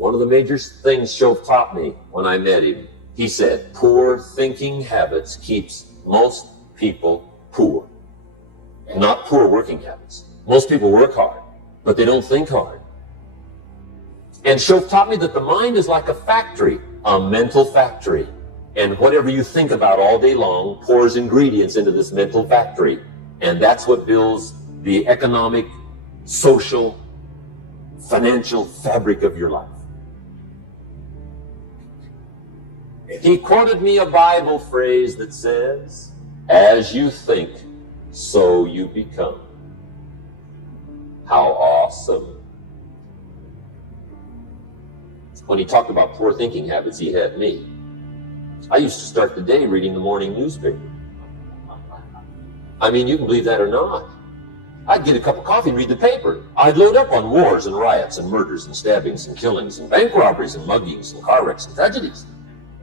One of the major things Shoaff taught me when I met him, he said, poor thinking habits keeps most people poor. Not poor working habits. Most people work hard, but they don't think hard. And Shoaff taught me that the mind is like a factory, a mental factory. And whatever you think about all day long pours ingredients into this mental factory. And that's what builds the economic, social, financial fabric of your life. He quoted me a Bible phrase that says, as you think, so you become. How awesome. When he talked about poor thinking habits, he had me. I used to start the day reading the morning newspaper. I mean, you can believe that or not. I'd get a cup of coffee and read the paper. I'd load up on wars and riots and murders and stabbings and killings and bank robberies and muggings and car wrecks and tragedies.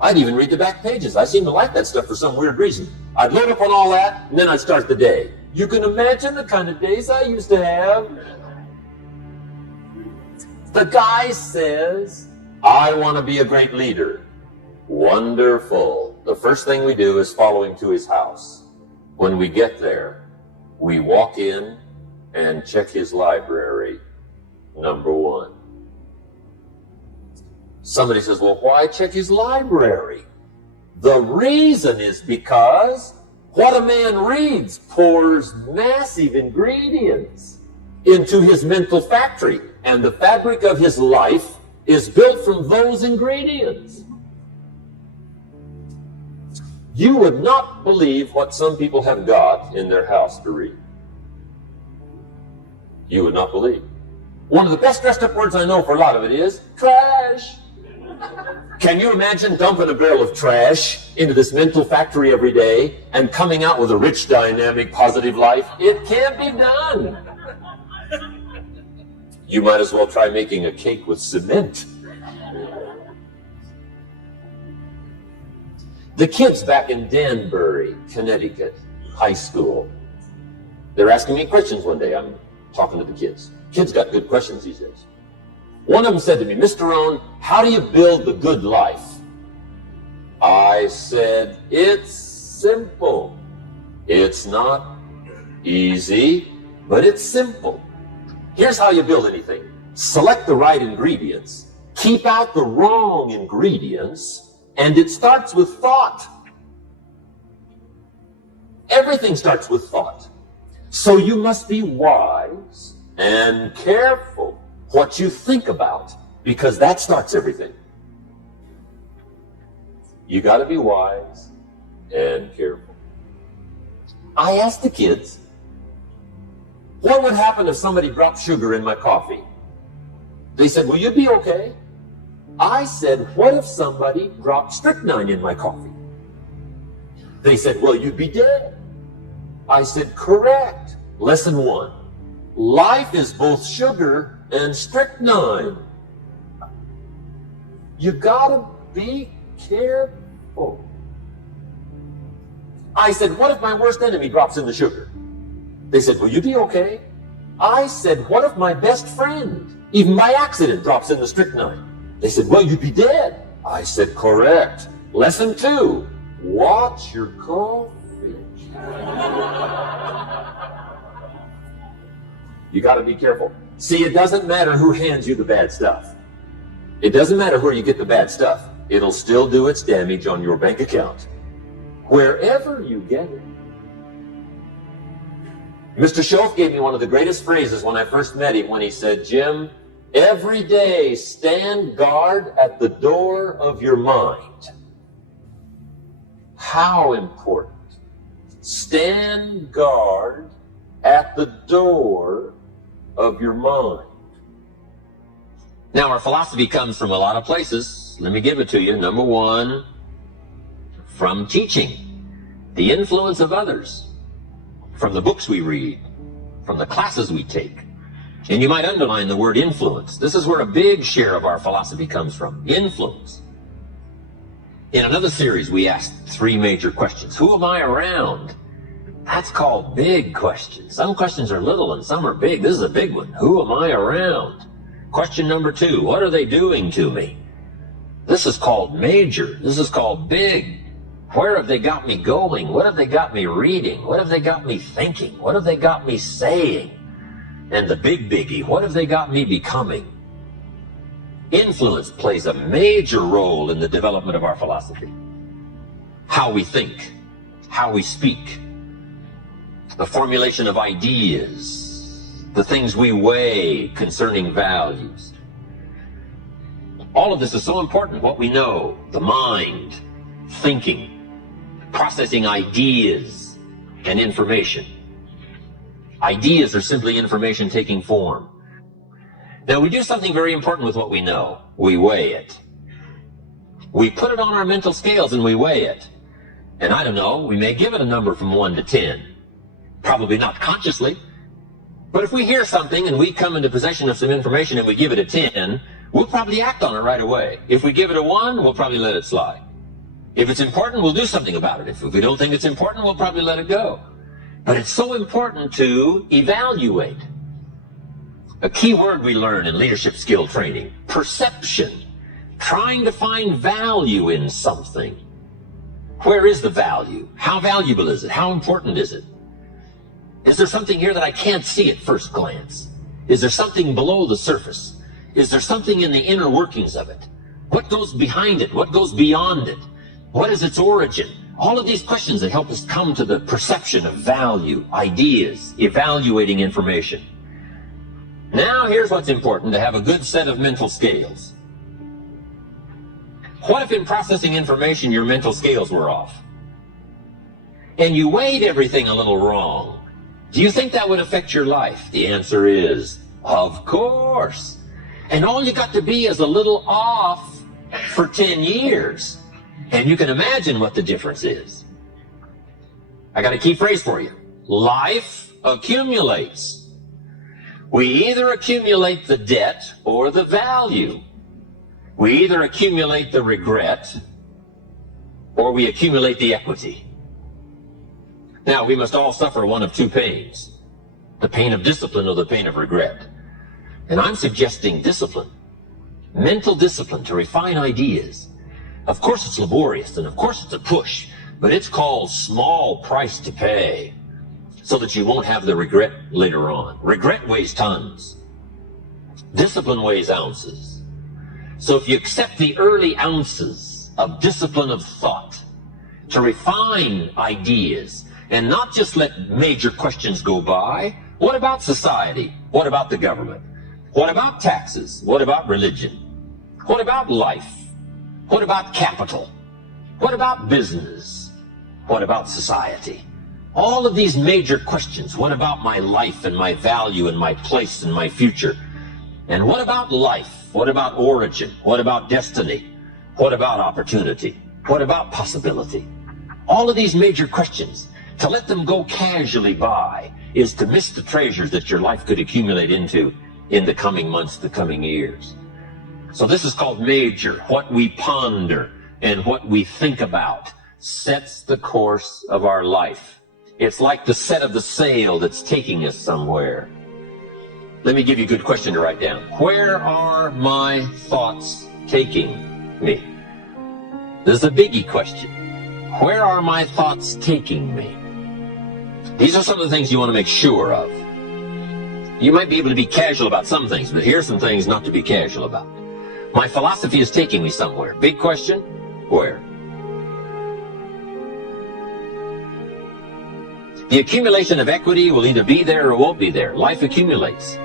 I'd even read the back pages. I seem to like that stuff for some weird reason. I'd load up on all that, and then I'd start the day. You can imagine the kind of days I used to have. The guy says, I want to be a great leader. Wonderful. The first thing we do is follow him to his house. When we get there, we walk in and check his library, number one. Somebody says, well, why check his library? The reason is because what a man reads pours massive ingredients into his mental factory, and the fabric of his life is built from those ingredients. You would not believe what some people have got in their house to read. You would not believe. One of the best dressed up words I know for a lot of it is trash. Can you imagine dumping a barrel of trash into this mental factory every day and coming out with a rich, dynamic, positive life? It can't be done. You might as well try making a cake with cement. The kids back in Danbury, Connecticut, high school, they're asking me questions one day. I'm talking to the kids. Kids got good questions these days. One of them said to me, Mr. Rohn, how do you build the good life? I said, it's simple. It's not easy, but it's simple. Here's how you build anything. Select the right ingredients, keep out the wrong ingredients, and it starts with thought. Everything starts with thought. So you must be wise and careful what you think about, because that starts everything. You got to be wise and careful. I asked the kids, what would happen if somebody dropped sugar in my coffee? They said, will you be okay? I said, what if somebody dropped strychnine in my coffee? They said, well, you'd be dead. I said, correct. Lesson one, life is both sugar and strychnine. You gotta be careful. I said, what if my worst enemy drops in the sugar? They said, will you be okay? I said, what if my best friend, even by accident, drops in the strychnine? They said, well, you'd be dead. I said, correct. Lesson two, watch your coffee. You got to be careful. See, it doesn't matter who hands you the bad stuff. It doesn't matter where you get the bad stuff. It'll still do its damage on your bank account, wherever you get it. Mr. Shoaff gave me one of the greatest phrases when I first met him, when he said, Jim, every day stand guard at the door of your mind. How important. Stand guard at the door of your mind. Now, our philosophy comes from a lot of places. Let me give it to you. Number one, from teaching, the influence of others, from the books we read, from the classes we take. And you might underline the word influence. This is where a big share of our philosophy comes from. Influence. In another series, we asked three major questions. Who am I around? That's called big questions. Some questions are little and some are big. This is a big one. Who am I around? Question number 2, what are they doing to me? This is called major. This is called big. Where have they got me going? What have they got me reading? What have they got me thinking? What have they got me saying? And the big biggie, what have they got me becoming? Influence plays a major role in the development of our philosophy. How we think, how we speak, the formulation of ideas, the things we weigh concerning values. All of this is so important, what we know, the mind, thinking, processing ideas and information. Ideas are simply information taking form. Now we do something very important with what we know. We weigh it. We put it on our mental scales and we weigh it. And I don't know, we may give it a number from 1 to 10. Probably not consciously. But if we hear something and we come into possession of some information and we give it a 10, we'll probably act on it right away. If we give it a 1, we'll probably let it slide. If it's important, we'll do something about it. If we don't think it's important, we'll probably let it go. But it's so important to evaluate. A key word we learn in leadership skill training, perception. Trying to find value in something. Where is the value? How valuable is it? How important is it? Is there something here that I can't see at first glance? Is there something below the surface? Is there something in the inner workings of it? What goes behind it? What goes beyond it? What is its origin? All of these questions that help us come to the perception of value, ideas, evaluating information. Now here's what's important, to have a good set of mental scales. What if in processing information your mental scales were off? And you weighed everything a little wrong? Do you think that would affect your life? The answer is, of course. And all you got to be is a little off for 10 years. And you can imagine what the difference is. I got a key phrase for you. Life accumulates. We either accumulate the debt or the value. We either accumulate the regret or we accumulate the equity. Now, we must all suffer one of two pains. The pain of discipline or the pain of regret. And I'm suggesting discipline. Mental discipline to refine ideas. Of course it's laborious and of course it's a push, but it's called small price to pay so that you won't have the regret later on. Regret weighs tons. Discipline weighs ounces. So if you accept the early ounces of discipline of thought to refine ideas and not just let major questions go by, what about society? What about the government? What about taxes? What about religion? What about life? What about capital? What about business? What about society? All of these major questions. What about my life and my value and my place and my future? And what about life? What about origin? What about destiny? What about opportunity? What about possibility? All of these major questions, to let them go casually by is to miss the treasures that your life could accumulate into in the coming months, the coming years. So this is called major. What we ponder and what we think about sets the course of our life. It's like the set of the sail that's taking us somewhere. Let me give you a good question to write down. Where are my thoughts taking me? This is a biggie question. Where are my thoughts taking me? These are some of the things you want to make sure of. You might be able to be casual about some things, but here's some things not to be casual about. My philosophy is taking me somewhere. Big question, where? The accumulation of equity will either be there or won't be there. Life accumulates.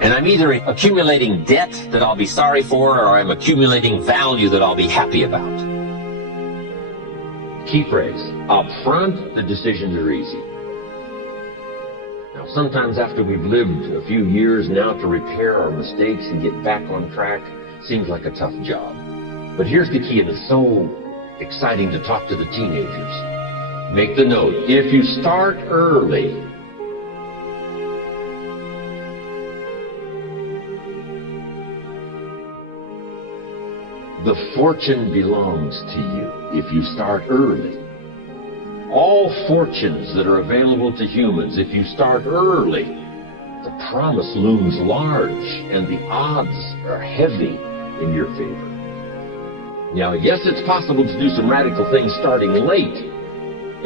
And I'm either accumulating debt that I'll be sorry for, or I'm accumulating value that I'll be happy about. Key phrase, up front, the decisions are easy. Now, sometimes after we've lived a few years now, to repair our mistakes and get back on track seems like a tough job. But here's the key, and it's so exciting to talk to the teenagers. Make the note, if you start early, the fortune belongs to you. If you start early. All fortunes that are available to humans, if you start early, The promise looms large, and the odds are heavy in your favor. Now, yes, it's possible to do some radical things starting late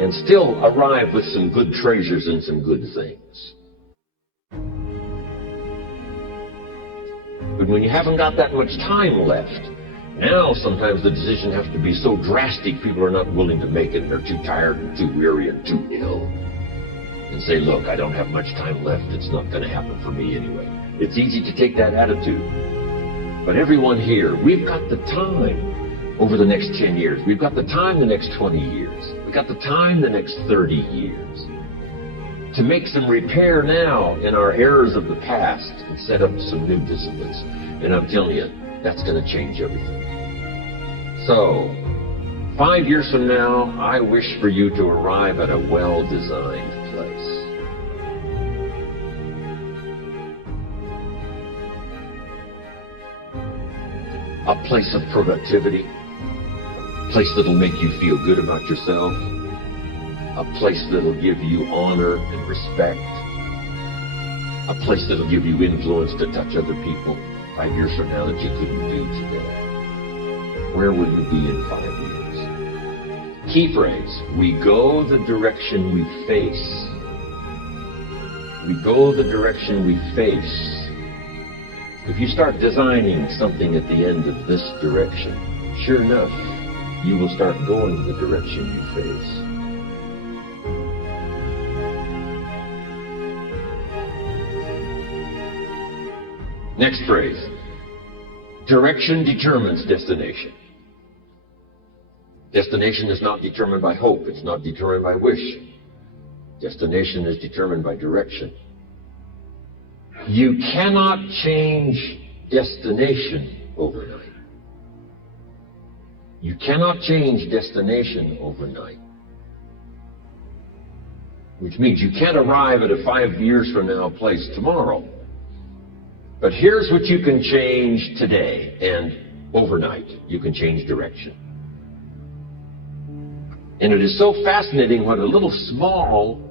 and still arrive with some good treasures and some good things. But when you haven't got that much time left, now sometimes the decision has to be so drastic people are not willing to make it. They're too tired and too weary and too ill. And say, look, I don't have much time left. It's not going to happen for me anyway. It's easy to take that attitude. But everyone here, we've got the time over the next 10 years. We've got the time the next 20 years. We've got the time the next 30 years to make some repair now in our errors of the past and set up some new disciplines. And I'm telling you, that's going to change everything. So, 5 years from now, I wish for you to arrive at a well-designed place. A place of productivity, a place that'll make you feel good about yourself, a place that'll give you honor and respect, a place that'll give you influence to touch other people 5 years from now that you couldn't do today. Where will you be in 5 years? Key phrase, we go the direction we face. We go the direction we face. If you start designing something at the end of this direction, sure enough, you will start going the direction you face. Next phrase, direction determines destination. Destination is not determined by hope. It's not determined by wish. Destination is determined by direction. You cannot change destination overnight. You cannot change destination overnight. Which means you can't arrive at a 5 years from now place tomorrow. But here's what you can change today, and overnight you can change direction. And it is so fascinating what a little small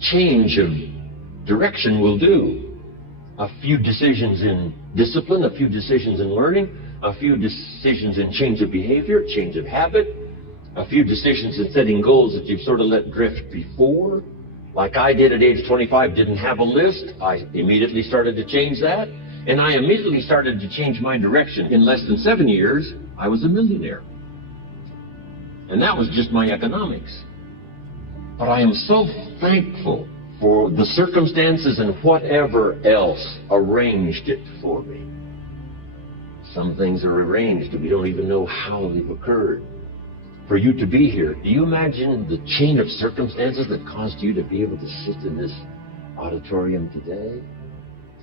change of direction will do. A few decisions in discipline, a few decisions in learning, a few decisions in change of behavior, change of habit, a few decisions in setting goals that you've sort of let drift before. Like I did at age 25, didn't have a list. I immediately started to change that. And I immediately started to change my direction. In less than 7 years, I was a millionaire. And that was just my economics. But I am so thankful for the circumstances and whatever else arranged it for me. Some things are arranged and we don't even know how they've occurred. For you to be here, do you imagine the chain of circumstances that caused you to be able to sit in this auditorium today?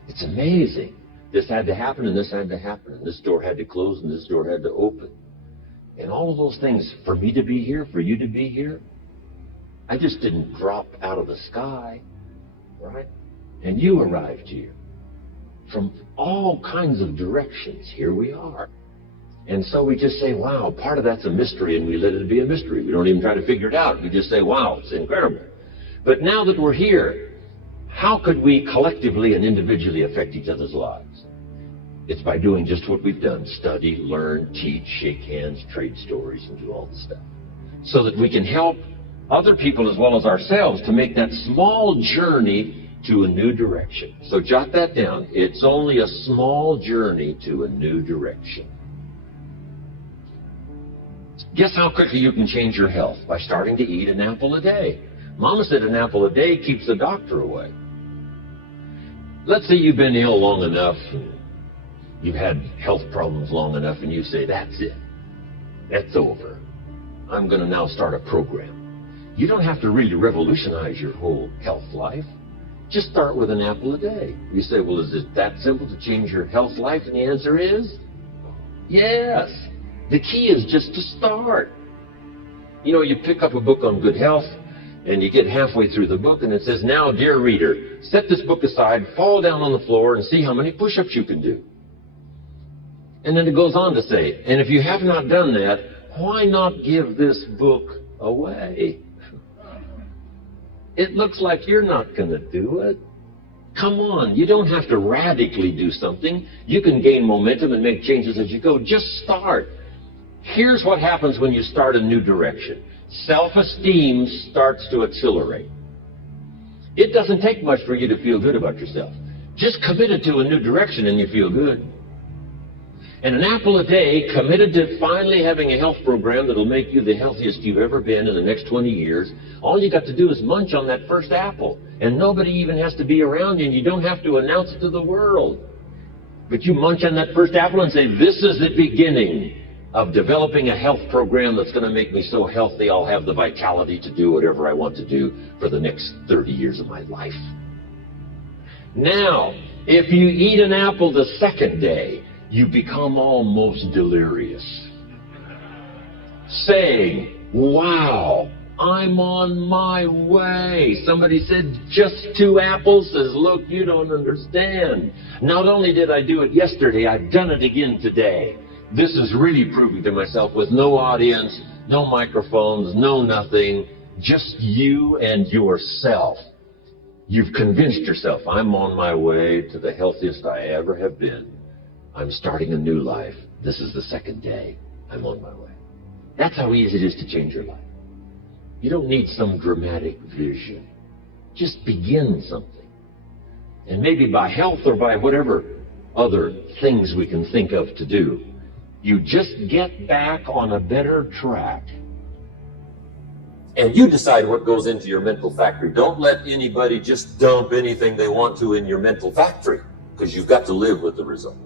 It's amazing. This had to happen and this had to happen, and this door had to close and this door had to open. And all of those things, for me to be here, for you to be here, I just didn't drop out of the sky, right? And you arrived here. From all kinds of directions, here we are. And so we just say, wow, part of that's a mystery, and we let it be a mystery. We don't even try to figure it out. We just say, wow, it's incredible. But now that we're here, how could we collectively and individually affect each other's lives? It's by doing just what we've done. Study, learn, teach, shake hands, trade stories, and do all the stuff. So that we can help other people as well as ourselves to make that small journey to a new direction. So jot that down. It's only a small journey to a new direction. Guess how quickly you can change your health? By starting to eat an apple a day. Mama said an apple a day keeps the doctor away. Let's say you've been ill long enough, you've had health problems long enough, and you say, that's it. That's over. I'm going to now start a program. You don't have to really revolutionize your whole health life. Just start with an apple a day. You say, well, is it that simple to change your health life? And the answer is, yes. The key is just to start. You know, you pick up a book on good health, and you get halfway through the book, and it says, now, dear reader, set this book aside, fall down on the floor, and see how many push-ups you can do. And then it goes on to say, and if you have not done that, why not give this book away? It looks like you're not going to do it. Come on, you don't have to radically do something. You can gain momentum and make changes as you go. Just start. Here's what happens when you start a new direction. Self-esteem starts to accelerate. It doesn't take much for you to feel good about yourself. Just committed to a new direction and you feel good. And an apple a day, committed to finally having a health program that'll make you the healthiest you've ever been in the next 20 years, all you got to do is munch on that first apple. And nobody even has to be around you, and you don't have to announce it to the world. But you munch on that first apple and say, this is the beginning of developing a health program that's going to make me so healthy I'll have the vitality to do whatever I want to do for the next 30 years of my life. Now, if you eat an apple the second day, you become almost delirious, saying, wow, I'm on my way. Somebody said, just 2 apples? Says, look, you don't understand. Not only did I do it yesterday, I've done it again today. This is really proving to myself with no audience, no microphones, no nothing, just you and yourself. You've convinced yourself, I'm on my way to the healthiest I ever have been. I'm starting a new life. This is the second day. I'm on my way. That's how easy it is to change your life. You don't need some dramatic vision. Just begin something. And maybe by health or by whatever other things we can think of to do, you just get back on a better track. And you decide what goes into your mental factory. Don't let anybody just dump anything they want to in your mental factory, because you've got to live with the result.